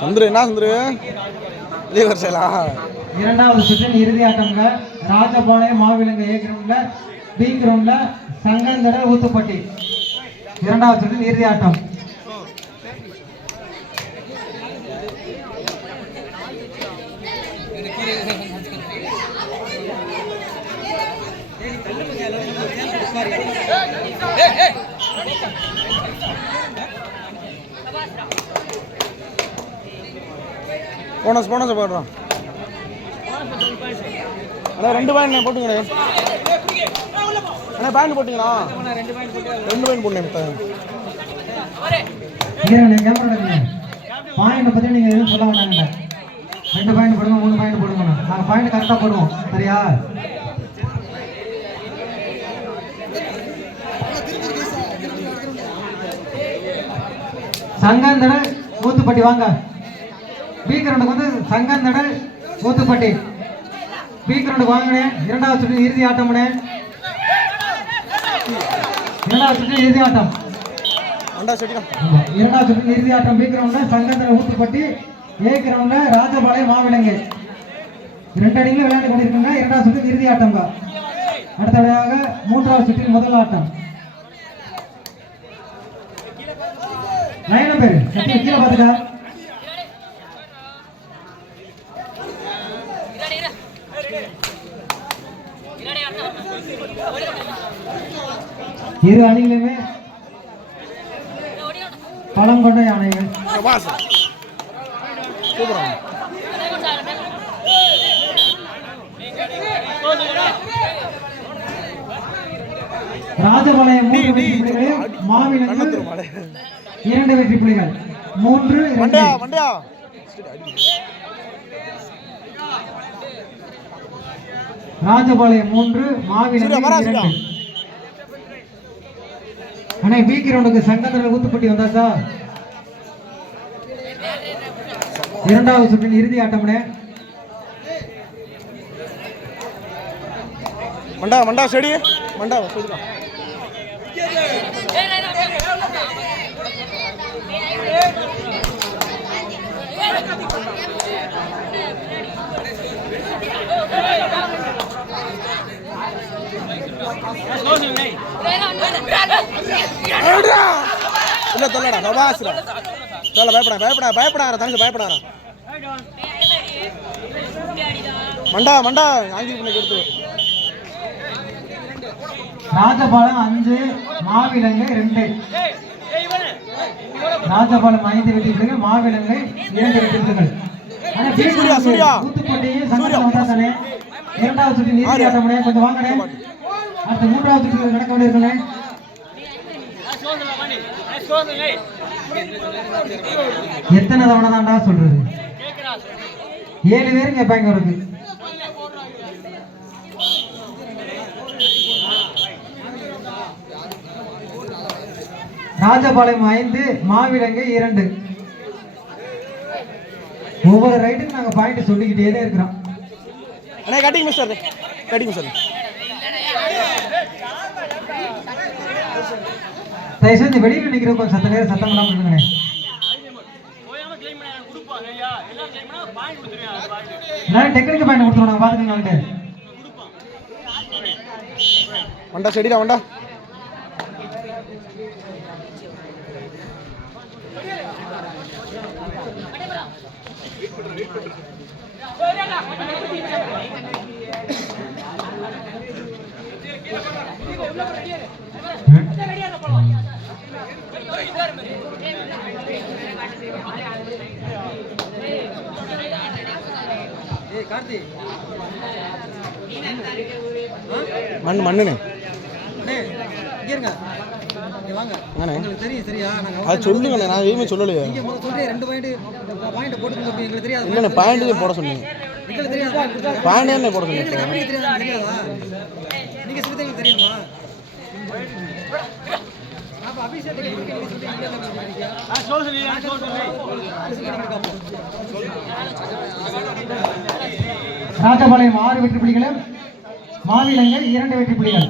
சுந்தரு என்ன சுந்தரு இரண்டாவது சுற்றின் இறுதி ஆட்டம்ல ராஜபாளையம் மாவிலங்க ஏ கிரவுண்ட்ல பி கிரவுண்ட்ல சங்கந்தட ஊத்துப்பட்டி. இரண்டாவது சுற்றின் இறுதி ஆட்டம். போனஸ் போடுறோம். அண்ணா 2 பாயிண்ட் போட்டுங்கண்ணே. அண்ணா பாயிண்ட் போட்டீங்களா? 2 பாயிண்ட் போட்டேன். பாயிண்ட் பத்தி நீங்க எதுவும் சொல்ல வேண்டாங்க. 2 பாயிண்ட் போடுங்க, 3 பாயிண்ட் போடுங்க. நாங்க பாயிண்ட் கரெக்டா போடுவோம். சரியா? சங்கந்தடல் ஊத்துப்பட்டி வாங்க. பி கிரவுண்டுக்கு வந்து சங்கந்தடல் ஊத்துப்பட்டி. பி கிரவுண்டுக்கு வாங்கினே. இரண்டாவது சுற்று இறுதி ஆட்டம்னே. இரண்டாவது சுற்று இறுதி ஆட்டம். இரண்டாவது சுற்று இறுதி ஆட்டம். பி கிரவுண்ட்ல சங்கந்தடல் ஊத்துப்பட்டி, ஏ கிரவுண்ட்ல ராஜபாளையம் மாவிலங்கு. 2 அணிகளும் விளையாண்டு கொண்டிருக்காங்க. இரண்டாவது சுற்று இறுதி ஆட்டம். அடுத்ததாக மூன்றாவது சுற்றின் முதல் ஆட்டம். லைன் பேரு கீழே பாத்துக்கா. இரு அணிகளுமே பலம் கொண்ட யானைகள். ராஜபாளையம் 3 வெற்றி புள்ளிகள், மாவிலங்கு 2 வெற்றி புள்ளிகள். 3 ராஜபாளையம் 3 மாவிலங்கு 2. அண்ணே பி கிரவுண்டுக்கு சங்கந்தடல் ஊத்துப்பட்டி வந்தாச்சா? இரண்டாவது சுற்றின் இறுதி ஆட்டம்னே. மண்டா செடி மண்டா சொல்லுங்க. இல்ல சொல்லடா சபாஸ்ரா சொல்ல பயப்படாத தனக்கு பயப்படாத. மண்டா ஆங்கி பண்ணி எடுத்து. ராஜபாளையம் 5 மாவிலங்கு 2. ராஜபாளையம் 5 வெற்றி புள்ளிகள், மாவிலங்கு 2 வெற்றி புள்ளிகள். ஊத்துப்பட்டியும் சங்கந்தம் வந்தாதானே. இரண்டாவது சுற்று இறுதி ஆட்டம்னே. கொஞ்சம் வாங்கனே. அடுத்து மூன்றாவது சுற்று நடக்க வேண்டியிருக்கனே. எத்தனை தவணை தான்டா சொல்றது? 7 பேரும் கேட்பாங்க அவருக்கு. ராஜபாளையம் 5 மாவிலங்கு 2. ஒவ்வொரு ரைட்டுக்கு நாங்க பாயிண்ட் சொல்லிக்கிட்டே தான் இருக்கிறோம். அண்ணா கட்டிங் மிஸ்டர் தயவுசெய்து வெளியில் நிற்கிற கொஞ்சம் சத்தம் இல்லாமல் இருந்துங்கண்ணே. எல்லாரும் டெக்னிக்கல் பாயிண்ட் கொடுத்துருவோம். நாங்கள் பார்த்துக்கோங்க. வண்டா செடிடா வண்டா. மண்ணுண்ணே சொல்லுங்க. நான் எதுவுமே சொல்லலையே. பாயிண்ட் போட சொன்னீங்க. பாயிண்ட் போட சொன்னீங்க. ராஜபாளையம் 6 வெற்றி புள்ளிகள், மாவிலங்கு 2 வெற்றி புள்ளிகள்.